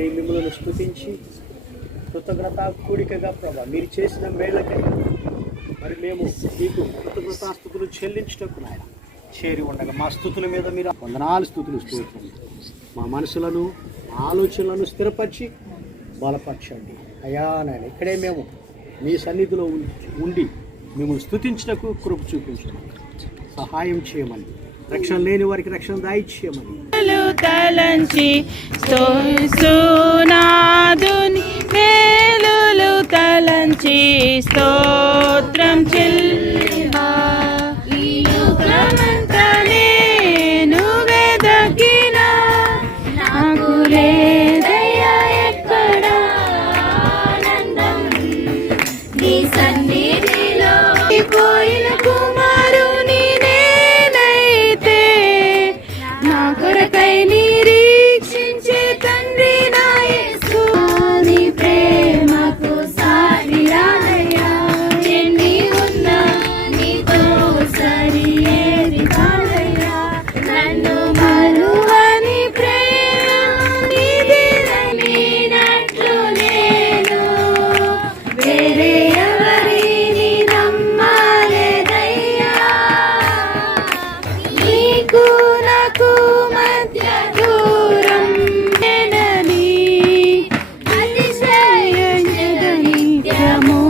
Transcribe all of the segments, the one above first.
మరి మిమ్మల్ని స్తుతించి కృతజ్ఞత కూడికగా ప్రభా మీరు చేసిన మేళ్ళకై మరి మేము మీకు కృతజ్ఞతాస్తుతులు చెల్లించటకు నాయన చేరి ఉండగా మా స్తుతుల మీద మీరు వందనాలు స్తుతులు స్తోత్రం మా మనసులను ఆలోచనలను స్థిరపరిచి బలపరచండి అయ్యా నాయన ఇక్కడే మేము మీ సన్నిధిలో ఉండి మిమ్మల్ని స్తుతించటకు కృప చూపించండి సహాయం చేయమని రక్షణ లేని వారికి రక్షణ దయచేయమని తలంచి స్తోత్రునాదుని మేలులు తలంచి స్తోత్రం చెల్లింపా ఈ లోకమంతా నేను వెదకినా నాకు లేదయ్యా ఎక్కడ ఆనందం నీ సన్నిధిలో పోయిన కుమారుని నేనైతే నా కొరకై నిరీక్షించే తండ్రి నా యేసు నీ ప్రేమకు సాటి రానయ్యా ఎన్ని ఉన్నా నీతో సరి ఏది కాదయ్యా నన్ను మరువని ప్రేమ నీదినట్లు నేను వేరే ఎవరిని నమ్మలేదయ్యా నీకు నాకు మధ్య దూరం నేనని అతిశయించద నిత్యము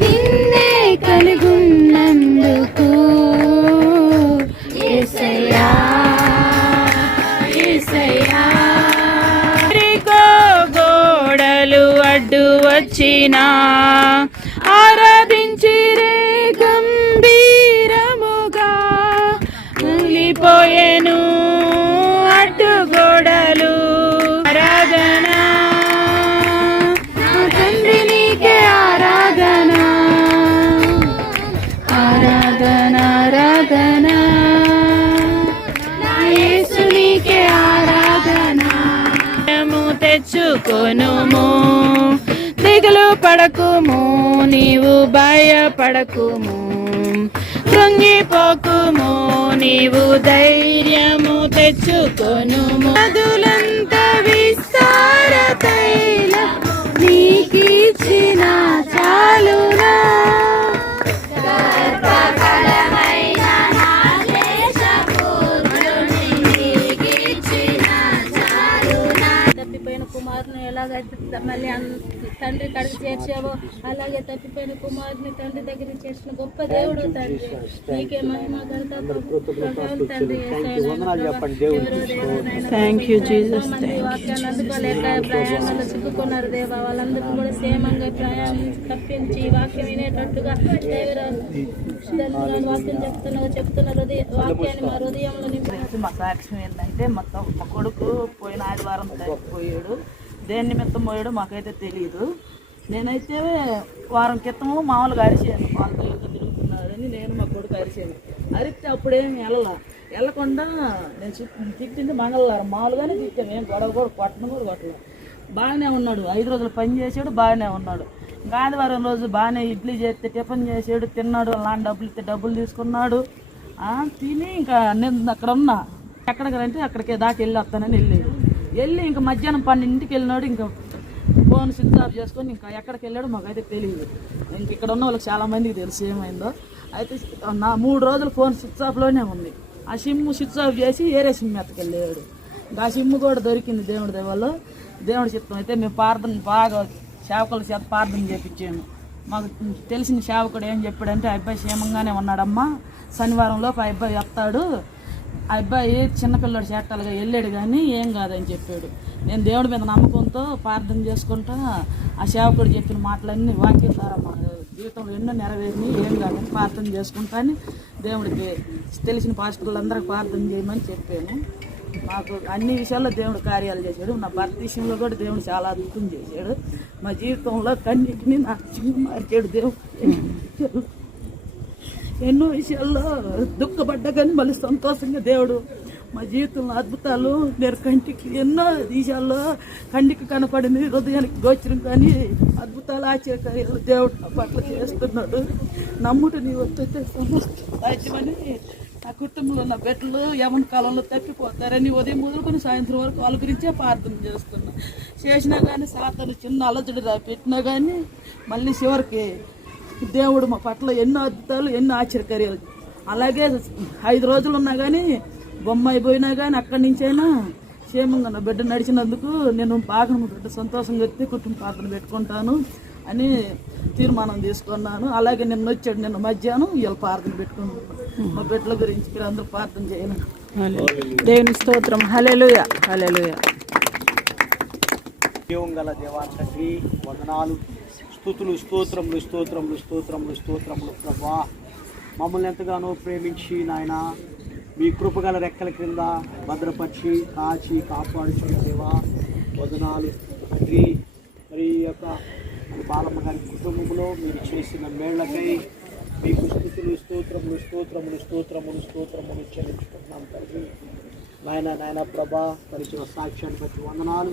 నిన్నే కలిగున్నందుకు యేసయ్యా యేసయ్యా గోడలు అడ్డు వచ్చినా ఆరాధించిరే గంభీరముగా కూలిపోయేను అడ్డుగోడలు ఆరాధన నా తండ్రి నీకే ఆరాధన ఆరాధన ఆరాధన నా యేసు నీకే ఆరాధన తెచ్చుకొనుము దిగులు పడకుము నీవు భయపడకుము కృంగిపోకుము నీవు ధైర్యము తెచ్చుకొనుము నదులంత విస్తార తైల నీకిచ్చిన చాలునా తప్పిపోయిన కుమారుని ఎలాగైతే మళ్ళీ తండ్రి కడిగి చేర్చావో అలాగే తప్పిపోయిన కుమారుని తండ్రి దగ్గర చేర్చిన గొప్ప దేవుడు తండ్రి నీకే మహిమ ఘనత ప్రభావం తండ్రి వాక్యాన్ని అందుకోలేక ప్రయాణాలు చిక్కుకున్నారు దేవా వాళ్ళందరూ కూడా క్షేమంగా ప్రయాణించి తప్పించి వాక్యం వినేటట్టుగా వాక్యం చెప్తున్న వాక్యాన్ని మా హృదయంలో మా సాక్ష్యం ఏంటంటే మొత్తం మా కొడుకు పోయిన ఆదివారం పోయాడు దేని నిమిత్తం పోయాడో మాకైతే తెలియదు నేనైతే వారం క్రితము మామూలుగా అరిచాను వాళ్ళ తిరుగుతున్నారని నేను మా కొడుకు అరిచాను అరిస్తే అప్పుడేమి వెళ్ళకుండా నేను తిట్టింది మంగళవారం మామూలుగానే తిట్టాను ఏం గొడవ కూడా కొట్టను కూడా కొట్టలేదు బాగానే ఉన్నాడు 5 రోజులు పని చేసాడు బాగానే ఉన్నాడు ఇంకా ఆదివారం రోజు బాగానే ఇడ్లీ చేస్తే టిఫిన్ చేసాడు తిన్నాడు అలాంటి డబ్బులు ఇస్తే డబ్బులు తీసుకున్నాడు తిని ఇంకా నేను అక్కడ ఉన్నా ఎక్కడికంటే అక్కడికి దాకా వెళ్ళి వస్తానని వెళ్ళి ఇంకా మధ్యాహ్నం 12ంటికి వెళ్ళినాడు ఇంకా ఫోన్ స్విచ్ ఆఫ్ చేసుకొని ఇంకా ఎక్కడికి వెళ్ళాడో మాకైతే తెలియదు ఇంక ఇక్కడ ఉన్న వాళ్ళకి చాలామందికి తెలుసు ఏమైందో అయితే నా 3 రోజులు ఫోన్ స్విచ్ ఆఫ్లోనే ఉంది ఆ సిమ్ స్విచ్ ఆఫ్ చేసి వేరే సిమ్ ఎత్తకెళ్ళాడు ఇంకా ఆ సిమ్ కూడా దొరికింది దేవుడి దేవాలో దేవుడి చిత్తం అయితే మేము బాగా సేవకుల చేత ప్రార్థన చేయించాము మాకు తెలిసిన సేవకుడు ఏం చెప్పాడంటే ఆ అబ్బాయి క్షేమంగానే ఉన్నాడమ్మా శనివారంలోపు ఆ అబ్బాయి వస్తాడు ఆ అబ్బాయి చిన్నపిల్లడు చేట్టాలుగా వెళ్ళాడు కానీ ఏం కాదని చెప్పాడు నేను దేవుడి మీద నమ్మకంతో ప్రార్థన చేసుకుంటా ఆ సేవకుడు చెప్పిన మాటలన్నీ వాక్యం ద్వారా మా జీవితంలో ఎన్నో నెరవేరినాయి ఏం కాదని ప్రార్థన చేసుకుంటా అని దేవుడికి తెలిసిన పాస్టర్లందరికీ ప్రార్థన చేయమని చెప్పాను నాకు అన్ని విషయాల్లో దేవుడు కార్యాలు చేశాడు నా భర్త విషయంలో కూడా దేవుడు చాలా అద్భుతం చేశాడు మా జీవితంలో కన్నిటిని నా మార్చాడు దేవుడు ఎన్నో విషయాల్లో దుఃఖపడ్డా కానీ మళ్ళీ సంతోషంగా దేవుడు మా జీవితంలో అద్భుతాలు నేను కంటికి ఎన్నో విషయాల్లో కంటికి కనపడింది హృదయానికి గోచరం కానీ అద్భుతాలు ఆశ్చర్యకార్యాలు దేవుడు నా పట్ల చేస్తున్నాడు నమ్ముట నీ వస్తే సాధ్యమని నా కుటుంబంలో ఉన్న బిడ్డలు యమన కాలంలో తప్పిపోతారని ఉదయం మొదలుకొని సాయంత్రం వరకు వాళ్ళ గురించే ప్రార్థన చేస్తున్నా. చేసినా కానీ సాతాను చిన్న అలజడి పెట్టినా కానీ మళ్ళీ చివరికి దేవుడు మా పట్ల ఎన్నో అద్భుతాలు ఎన్నో ఆశ్చర్యకార్యాలు. అలాగే 5 రోజులు ఉన్నా కానీ బొమ్మాయి పోయినా కానీ అక్కడి నుంచైనా క్షేమంగా నా బిడ్డ నడిచినందుకు నేను బాగా మా బిడ్డ సంతోషంగా ఎత్తి కుటుంబ ప్రార్థన పెట్టుకుంటాను అని తీర్మానం తీసుకున్నాను. అలాగే నిన్న వచ్చాడు, నిన్న మధ్యాహ్నం వీళ్ళు ప్రార్థన పెట్టుకుంటున్నాను. మా బిడ్డల గురించి మీరు అందరూ ప్రార్థన చేయాలి. దేవుని స్తోత్రం. హల్లెలూయా, హల్లెలూయా. జీవం గల దేవా తండ్రి వందనాలు, స్తుతులు, స్తోత్రములు స్తోత్రములు స్తోత్రములు స్తోత్రములు. ప్రభా మమ్మల్ని ఎంతగానో ప్రేమించి నాయన మీ కృపగల రెక్కల క్రింద భద్రపరిచి కాచి కాపాడుచున్న దేవా వందనాలు తండ్రి. మరి ఈ యొక్క బాలమ్మ గారి కుటుంబంలో మీరు చేసిన మేళ్లకై మీకు స్తుతులు స్తోత్రములు స్తోత్రములు స్తోత్రములు స్తోత్రములు చెల్లించుకుంటున్నాం తండ్రి. నాయన ప్రభా పరిచయ సాక్ష్యాన్ని బట్టి వందనాలు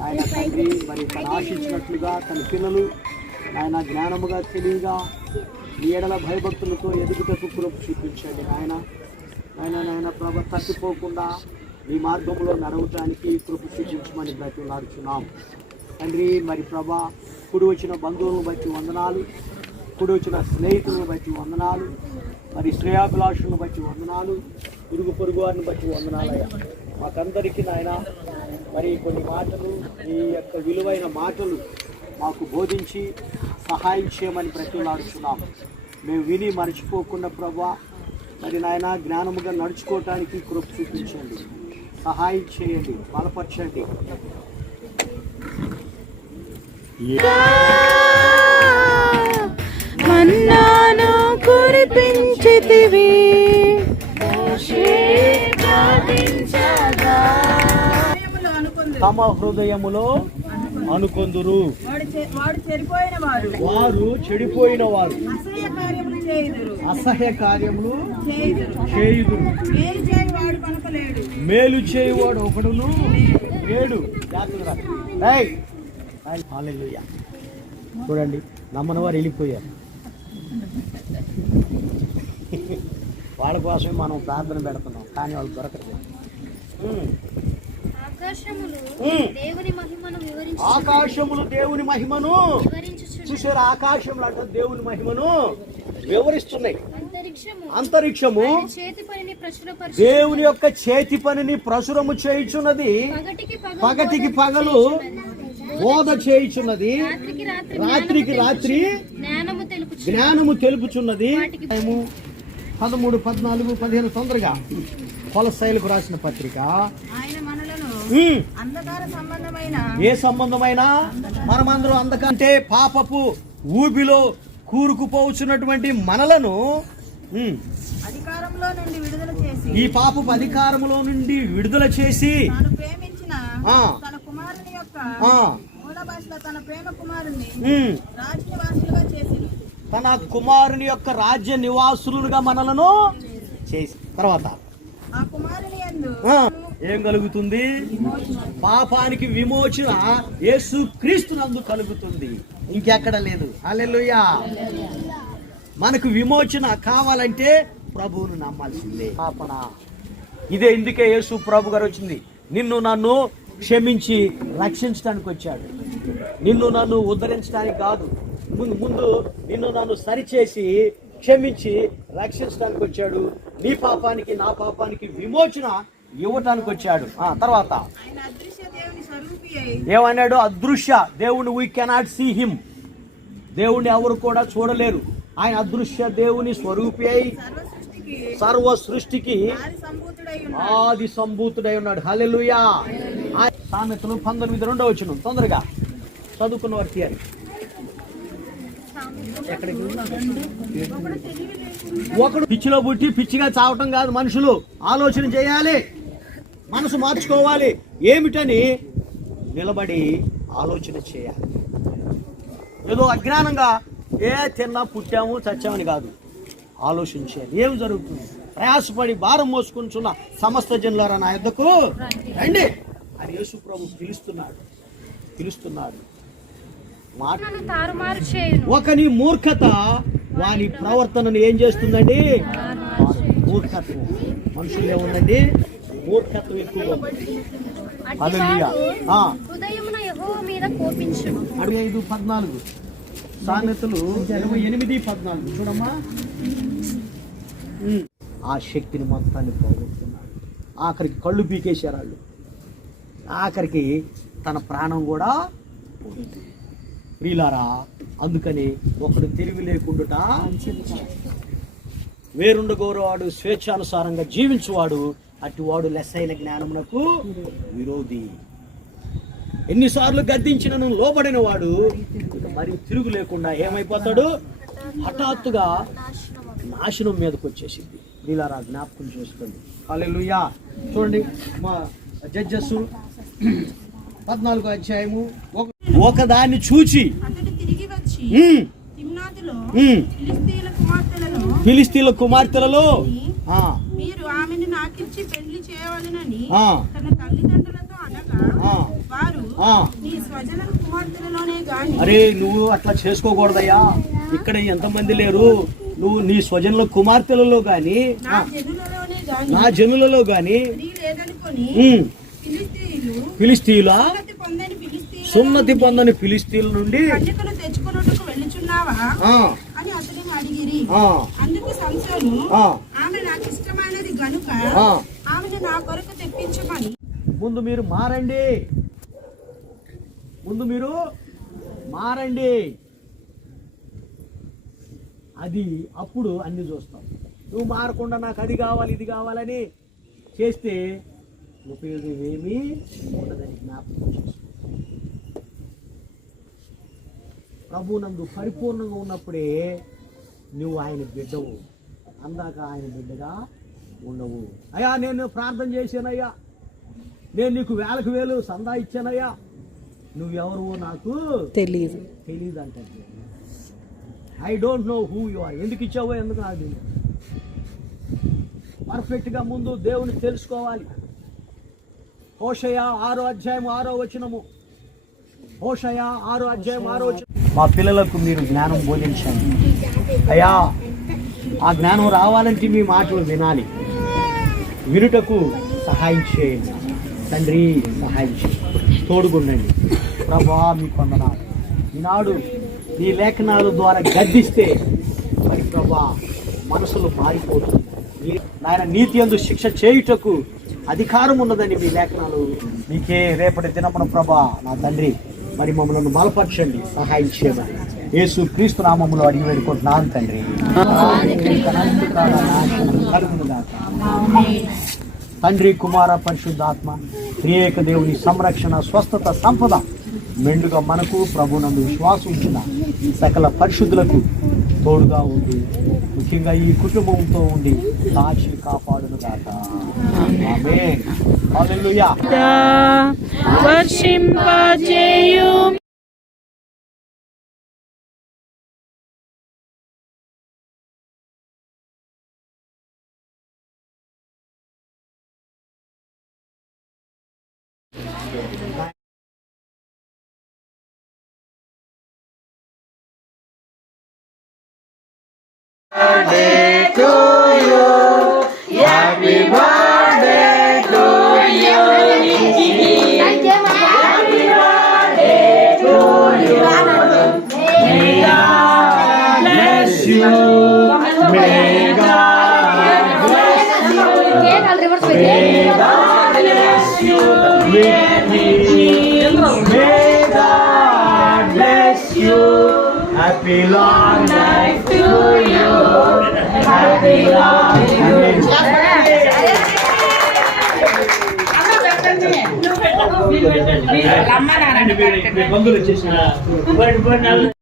నాయన తండ్రి. మరి తను ఆశించినట్లుగా తన పిల్లలు నాయన జ్ఞానముగా తెలియగా మీ ఎడల భయభక్తులతో ఎదుగుటకు కృప చూపించండి నాయన ప్రభ. తప్పిపోకుండా మీ మార్గంలో నడవటానికి కృప చూపించమని బ్రతిలాడుచున్నాం తండ్రి. మరి ప్రభా కుడి వచ్చిన బంధువులను బట్టి వందనాలు, కుడి వచ్చిన స్నేహితులను బట్టి వందనాలు, మరి శ్రేయాభిలాషులను బట్టి వందనాలు, ఇరుగు పొరుగు వారిని బట్టి వందనాలయ్యా. మాకందరికీ నాయన మరి కొన్ని మాటలు ఈ యొక్క విలువైన మాటలు మాకు బోధించి సహాయం చేయమని బ్రతిలాడుచున్నాం. మేము విని మర్చిపోకుండా ప్రభా మరి నాయన జ్ఞానముగా నడుచుకోవటానికి కృప చూపించండి, సహాయం చేయండి, బలపరచండి. మన్నాను కురిపించితివి, తమ హృదయములో అనుకొందురు, వారు చెడిపోయిన వారు అసహ్య కార్యములు చేయుదురు, మేలు చేయువాడు ఒకడును లేడు. హల్లెలూయా. చూడండి నమ్మని వారు వెళ్ళిపోయారు. వాళ్ళ కోసమే మనం ప్రార్థన పెడుతున్నాం, కానీ వాళ్ళు దొరకట్లేదు. ఆకాశములు దేవుని మహిమను చూసారు. ఆకాశములు అంటే దేవుని మహిమను వివరిస్తున్నాయి. అంతరిక్షము దేవుని యొక్క చేతి పనిని ప్రచురము చేయుచున్నది, పగటికి పగలు బోధ చేయుచున్నది, రాత్రికి రాత్రి జ్ఞానము తెలుపుచున్నది. 13, 14, 15 తొందరగా కొలస్సైలకు రాసిన పత్రిక. ఏ సంబంధమైన మనమందరం అందకంటే పాపపు ఊబిలో కూరుకుపోవచ్చున్నటువంటి మనలను ఈ పాపపు అధికారంలో నుండి విడుదల చేసి తన కుమారుని యొక్క రాజ్య నివాసులుగా మనలను చేసి తర్వాత ఏం కలుగుతుంది? పాపానికి విమోచన యేసు క్రీస్తునందు కలుగుతుంది, ఇంకెక్కడ లేదు. హల్లెలూయా. మనకు విమోచన కావాలంటే ప్రభువును నమ్మాల్సిందే. పాపన ఇదే, ఇందుకే యేసు ప్రభు గారు వచ్చింది. నిన్ను నన్ను క్షమించి రక్షించడానికి వచ్చాడు, నిన్ను నన్ను ఉద్ధరించడానికి కాదు. ముందు నిన్ను నన్ను సరిచేసి క్షమించి రక్షించడానికి వచ్చాడు. నీ పాపానికి నా పాపానికి విమోచన ఇవ్వటానికి వచ్చాడు. తర్వాత ఏమన్నాడు? అదృశ్య దేవుని వీ కెనాట్ సీ హిమ్. దేవుణ్ణి ఎవరు కూడా చూడలేరు. ఆయన అదృశ్య దేవుని స్వరూపి అయి సర్వ సృష్టికి ఆది సంభూతుడై ఉన్నాడు. హల్లెలూయా. సామెతలు 19:2 తొందరగా చదువుకున్న వారు తీయాలి. ఒకడు పిచ్చిలో పుట్టి పిచ్చిగా చావటం కాదు. మనుషులు ఆలోచన చేయాలి, మనసు మార్చుకోవాలి. ఏమిటని నిలబడి ఆలోచన చేయాలి. ఏదో అజ్ఞానంగా తిన్నా పుట్టాము చచ్చామని కాదు, ఆలోచించాలి. ఏం జరుగుతుంది? ప్రయాసపడి భారం మోసుకుంటున్న సమస్త జనులారా నా యొద్దకు రండి అని యేసు ప్రభు పిలుస్తున్నాడు. ఒకని మూర్ఖత వాని ప్రవర్తనను ఏం చేస్తుందండి? మూర్ఖత్వం. మనుషులు ఏముందండి, మూర్ఖత్వం ఎక్కువగా ఉంది. హల్లెలూయా. హృదయమున యెహోవా మీద కోపించును. 5:14 సామెతలు 28:14 చూడమ్మా. ఆ శక్తిని మొత్తాన్ని పోగొట్టుకున్నాడు. ఆఖరికి కళ్ళు పీకేశారు వాళ్ళు. ఆఖరికి తన ప్రాణం కూడా పోయింది. ప్రియులారా, అందుకని ఒకడు తెలివి లేకుండా వేరుండగోరువాడు స్వేచ్ఛానుసారంగా జీవించువాడు అటువాడు లెస్సైన జ్ఞానమునకు విరోధి. ఎన్నిసార్లు గద్దించినను లోబడిన వాడు మరి తిరుగు లేకుండా ఏమైపోతాడు, హఠాత్తుగా నాశనం మీదకి వచ్చేసింది. వీళ్ళారా జ్ఞాపకం చేసుకోండి. హల్లెలూయా. చూడండి మా జడ్జెస్ 14వ అధ్యాయము ఒకదాన్ని చూచి ఫిలిస్తీన్ల కుమార్తెలలో మీరు ఆమెను నాకిచ్చి పెళ్లి చేయవలెనని తన తల్లిదండ్రులతో అనగా వారు నీ స్వజన కుమార్తెలలోనే గాని. అరే నువ్వు అట్లా చేసుకోకూడదయ్యా, ఇక్కడ ఎంతమంది లేరు, నువ్వు నీ స్వజనుల కుమార్తెలలో గాని నా జనులలో గాని ఫిలిస్తీయుల సున్నతి పొందని ఫిలిస్తీన్ల నుండి తెచ్చుకున్నట్టుకు వెళ్ళుచున్నావా అని అతనిని అడిగిరి. అందుకు సంసోను ఆమె నాకు ఇష్టమైనది గనుక ఆమెను నా కొరకు తెప్పించమని. ముందు మీరు మారండి, అది అప్పుడు అన్ని చూస్తాం. నువ్వు మారకుండా నాకు అది కావాలి ఇది కావాలని చేస్తే ఉపయోగం ఏమీ ఉండదని జ్ఞాపకం చేసుకో. ప్రభువునందు పరిపూర్ణంగా ఉన్నప్పుడే నువ్వు ఆయన బిడ్డవు, అందాక ఆయన బిడ్డగా ఉండవు. అయ్యా నేను ప్రార్థన చేశానయ్యా, నేను నీకు వేలకు వేలు సందా ఇచ్చానయ్యా, నువ్వెవరు నాకు తెలియదు అంటే I don't know who you are. ఎందుకు ఇచ్చావో ఎందుకు నాకు తెలియదు. పర్ఫెక్ట్గా ముందు దేవుని తెలుసుకోవాలి. హోషయ 6:6 హోషయ 6:6 మా పిల్లలకు మీరు జ్ఞానం బోధించండి అయ్యా. ఆ జ్ఞానం రావాలంటే మీ మాటలు వినాలి, వినుటకు సహాయం చేయండి తండ్రి, సహాయం చేయండి, తోడుగుండండి ప్రభువా. మీ కొందనాలు ఈనాడు నీ లేఖనాల ద్వారా గద్దిస్తే మరి ప్రభువా మనసులు మారిపోతుంది. నాయన నీతి యందు శిక్ష చేయుటకు అధికారం ఉన్నదని మీ లేఖనాలు మీకే రేపటి దినమున ప్రభా నా తండ్రి మరి మమ్మల్ని బలపరచండి, సహాయం చేయమని యేసు క్రీస్తు నామములో అడిగి వేడుకుంటున్నాను తండ్రి. తండ్రి కుమార పరిశుద్ధాత్మ త్రియేక దేవుని సంరక్షణ స్వస్థత సంపద మెండుగా మనకు ప్రభునందు విశ్వాసం ఉంచిన సకల పరిశుద్ధులకు తోడుగా ఉండి ముఖ్యంగా ఈ కుటుంబంతో ఉండి కాచి కాపాడును గాక. ఆమేన్. హల్లెలూయా. వర్షింపజేయు Happy long life to you. Happy long life to you.